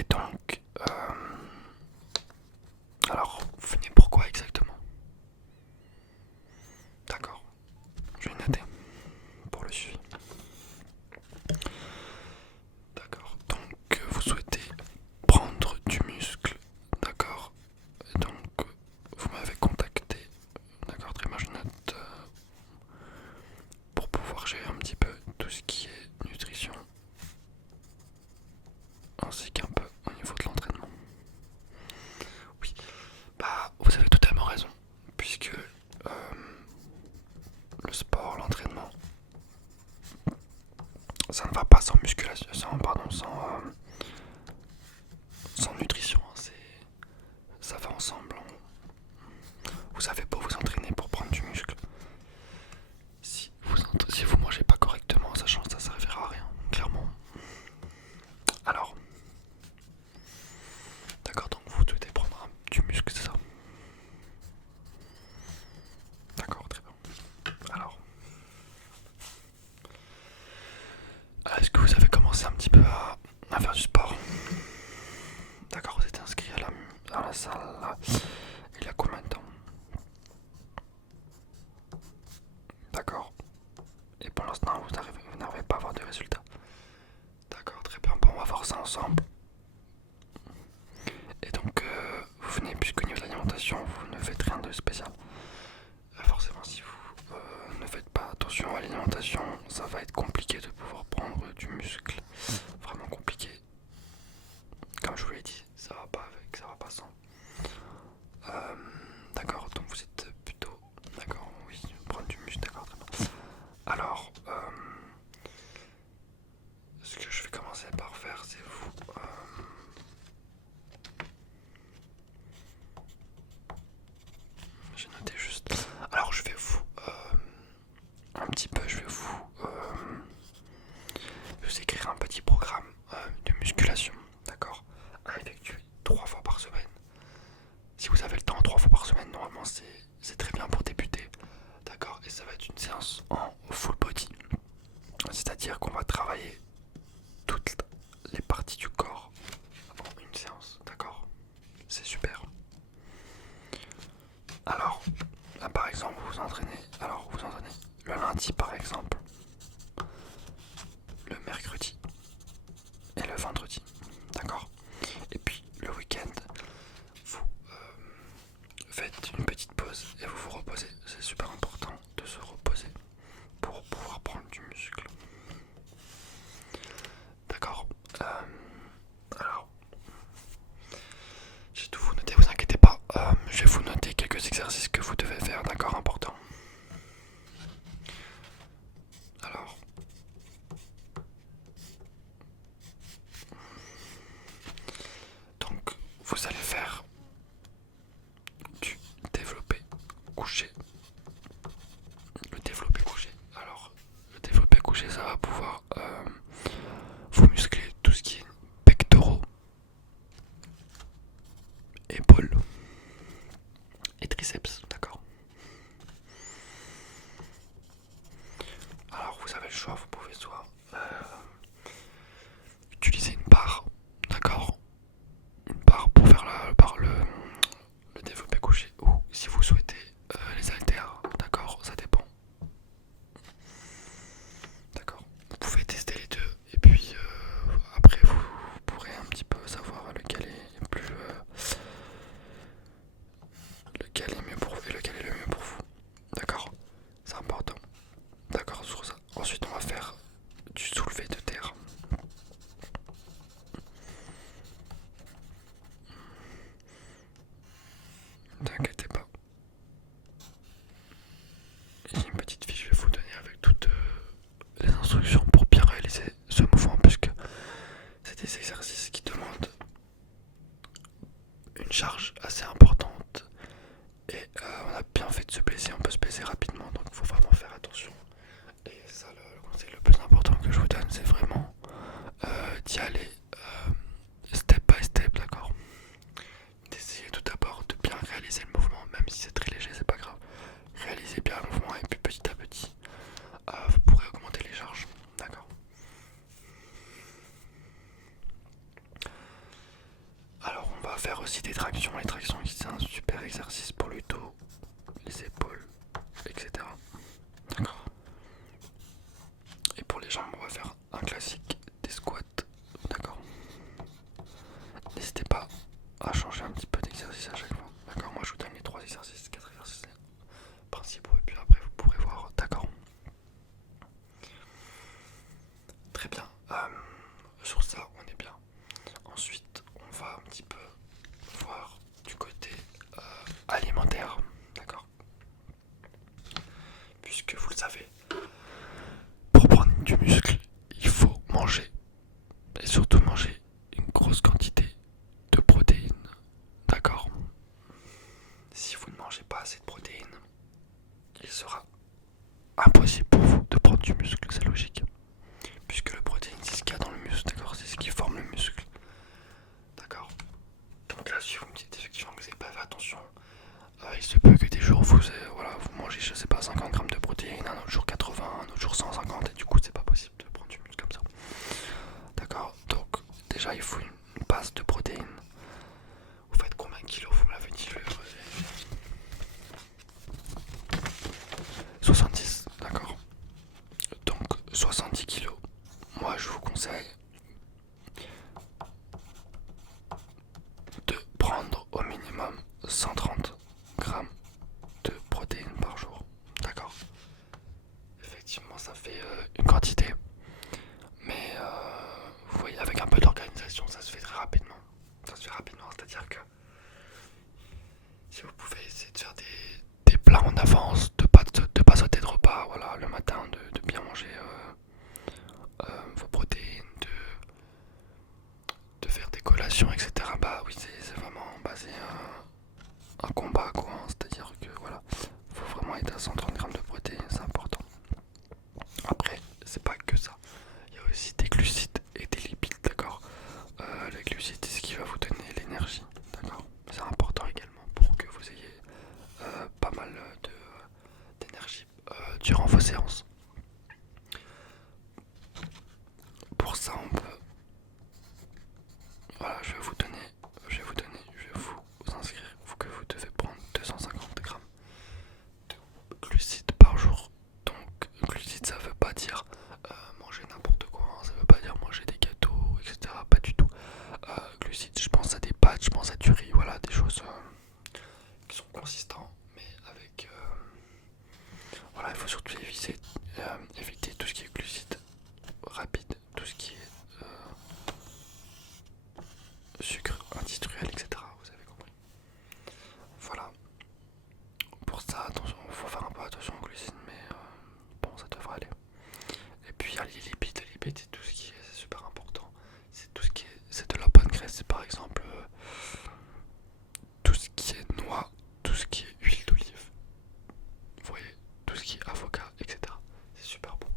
Et donc, alors, vous venez pourquoi exactement? D'accord, je vais noter pour le suivi. D'accord, donc vous souhaitez prendre du muscle, d'accord. Et donc, vous m'avez contacté, d'accord, très bien, je note pour pouvoir gérer un petit peu tout ce qui est nutrition, ainsi qu'un peu au niveau de l'entraînement. Oui, bah vous avez totalement raison, puisque le sport, l'entraînement, ça ne va pas sans musculation, sans nutrition, hein, ça va ensemble. Vous savez, pour vous entraîner, pour prendre du muscle, si vous mangez pas correctement, sachant que ça servira à rien, clairement. Alors, d'accord, donc vous souhaitez prendre du muscle, c'est ça? D'accord, très bien. Alors, est-ce que vous avez commencé un petit peu à faire du sport? D'accord, vous êtes inscrit à la salle là. Il y a combien de temps? D'accord. Et pour l'instant, vous n'arrivez pas à avoir de résultats. D'accord, très bien. Bon, on va voir ça ensemble. Et donc, vous venez, puisqu'au niveau de l'alimentation, vous ne faites rien de spécial. Forcément, si vous ne faites pas attention à l'alimentation, ça va être compliqué de pouvoir prendre du muscle. Vraiment compliqué. Comme je vous l'ai dit, ça va pas avec, ça va pas sans. D'accord, donc vous êtes plutôt. D'accord, oui, prendre du muscle, d'accord, très bien. Alors, ce que je vais commencer par faire, c'est vous. J'ai noté juste. Alors, je vais vous. Un petit peu, vous écrire un petit programme de musculation, d'accord, à effectuer 3 fois par semaine. Si vous avez le temps, 3 fois par semaine, normalement c'est très bien pour débuter, d'accord. Et ça va être une séance en full body, c'est-à-dire qu'on va travailler toutes les parties du corps en une séance, d'accord. C'est super. Alors, là par exemple, vous entraînez le lundi par exemple, le mercredi et le vendredi, d'accord. Et puis le week-end, vous faites une petite pause et vous vous reposez. C'est super important de se reposer pour pouvoir prendre du muscle. D'accord. Alors, j'ai tout vous noté, vous inquiétez pas. Je vais vous noter quelques exercices que vous devez faire, d'accord, important. faire aussi des tractions. Les tractions, c'est un super exercice pour le dos, les épaules, etc. D'accord. Et pour les jambes, on va faire un classique des squats. D'accord. N'hésitez pas à changer un petit peu d'exercice à chaque fois. D'accord. Moi, je vous donne les 3 exercices, 4 exercices principaux, et puis après, vous pourrez voir. D'accord. Très bien. Sur ça, on est bien. Ensuite, on va un petit peu voir du côté alimentaire. D'accord. Puisque vous le savez, pour prendre du muscle, il faut manger. Et surtout manger une grosse quantité de protéines. D'accord. Si vous ne mangez pas assez de protéines, il sera impossible pour vous de prendre du muscle, c'est logique. Puisque le protéine, c'est ce qu'il y a dans le muscle, d'accord. C'est ce qui forme le muscle. D'accord. Donc là, si vous me dites effectivement que vous n'avez pas fait attention, il se peut que des jours vous mangez, je sais pas, 50 grammes de protéines, un autre jour 80, un autre jour 150, et du coup c'est pas possible de prendre du muscle comme ça. D'accord. Donc déjà il faut une base de protéines. Vous faites combien de kilos? Vous me l'avez dit, 70, d'accord. Donc 70 kilos. Moi je vous conseille de prendre au minimum 130 grammes de protéines par jour. D'accord. Effectivement, ça fait une quantité, mais vous voyez, avec un peu d'organisation, ça se fait très rapidement. Ça se fait rapidement, c'est-à-dire que si vous pouvez essayer de faire des plats en avance, de pas sauter de repas, voilà, le matin, de bien manger vos protéines, de faire des collations, etc. Bah oui, c'est vraiment basé un combat, quoi. C'est-à-dire que voilà, faut vraiment être à 130 grammes de protéines, c'est important. Après, c'est pas que ça. Il y a aussi des glucides et des lipides, d'accord. Les glucides, c'est ce qui va vous donner l'énergie, d'accord. C'est important également pour que vous ayez pas mal d'énergie durant vos séances. Pour ça, on peut. Voilà, je vais vous inscrire que vous devez prendre 250 grammes de glucides par jour. Donc, glucides, ça veut pas dire manger n'importe quoi, hein. Ça veut pas dire manger des gâteaux, etc. Pas du tout. Glucides, je pense à des pâtes, je pense à du riz, voilà, des choses qui sont consistants, mais avec. Voilà, il faut surtout éviter tout ce qui est glucides rapides, tout ce qui est sucre industriel, etc. Vous avez compris. Voilà. Pour ça, attention, il faut faire un peu attention aux glucides, mais bon, ça devrait aller. Et puis il y a les lipides. Les lipides, c'est tout ce qui est, c'est super important. C'est tout ce qui est, c'est de la bonne graisse. C'est par exemple tout ce qui est noix, tout ce qui est huile d'olive. Vous voyez, tout ce qui est avocat, etc. C'est super bon.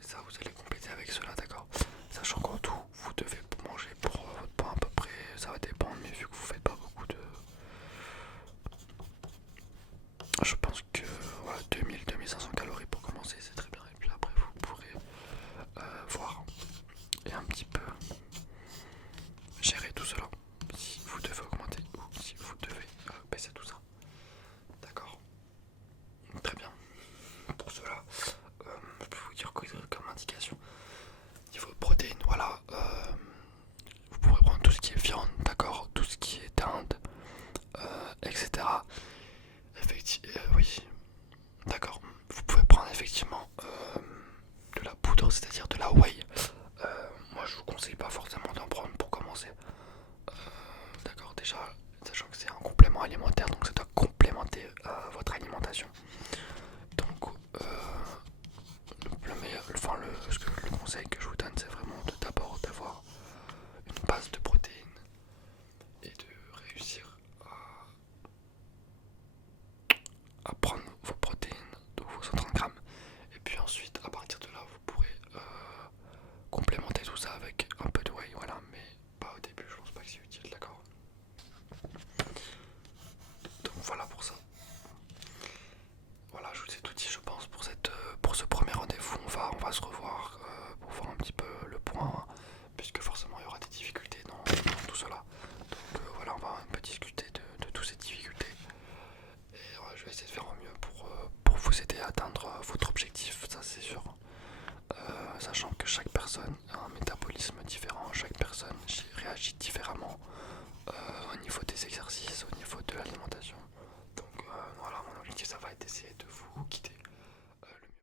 Et ça, vous allez compléter avec cela, d'accord. Sachant qu'en tout, vous devez manger pour votre poids à peu près. Ça va dépendre, mais vu que vous faites pas beaucoup de. Je pense que voilà, 2000-2500 calories pour commencer, c'est très bien. Et puis après, vous pourrez voir et un petit peu gérer tout cela. Si vous devez augmenter ou si vous devez baisser tout ça. D'accord. Très bien. Pour cela, je peux vous dire comme indication. Niveau protéines, voilà. Vous pourrez prendre tout ce qui est viande, d'accord. Tout ce qui est dinde, etc. Oui. D'accord. Vous pouvez prendre effectivement de la poudre, c'est-à-dire de la whey. Moi je vous conseille pas forcément d'en prendre pour commencer. D'accord, déjà, sachant que c'est un complément alimentaire, donc ça doit complémenter votre alimentation. Donc le conseil que je vous donne, c'est vraiment d'abord d'avoir une base de protéines et de réussir à prendre vos protéines, donc vos 130 grammes. Et puis ensuite, à partir de là, vous pourrez complémenter tout ça avec un peu de whey, voilà, mais pas au début, je pense pas que c'est utile, d'accord. Donc voilà pour ça. Voilà, je vous ai tout dit, je pense, pour ce premier rendez-vous. On va se revoir pour voir un petit peu le point, puisque forcément il y aura des difficultés dans tout cela. votre objectif, ça c'est sûr. Sachant que chaque personne a un métabolisme différent, chaque personne réagit différemment au niveau des exercices, au niveau de l'alimentation. Donc voilà, mon objectif ça va être d'essayer de vous guider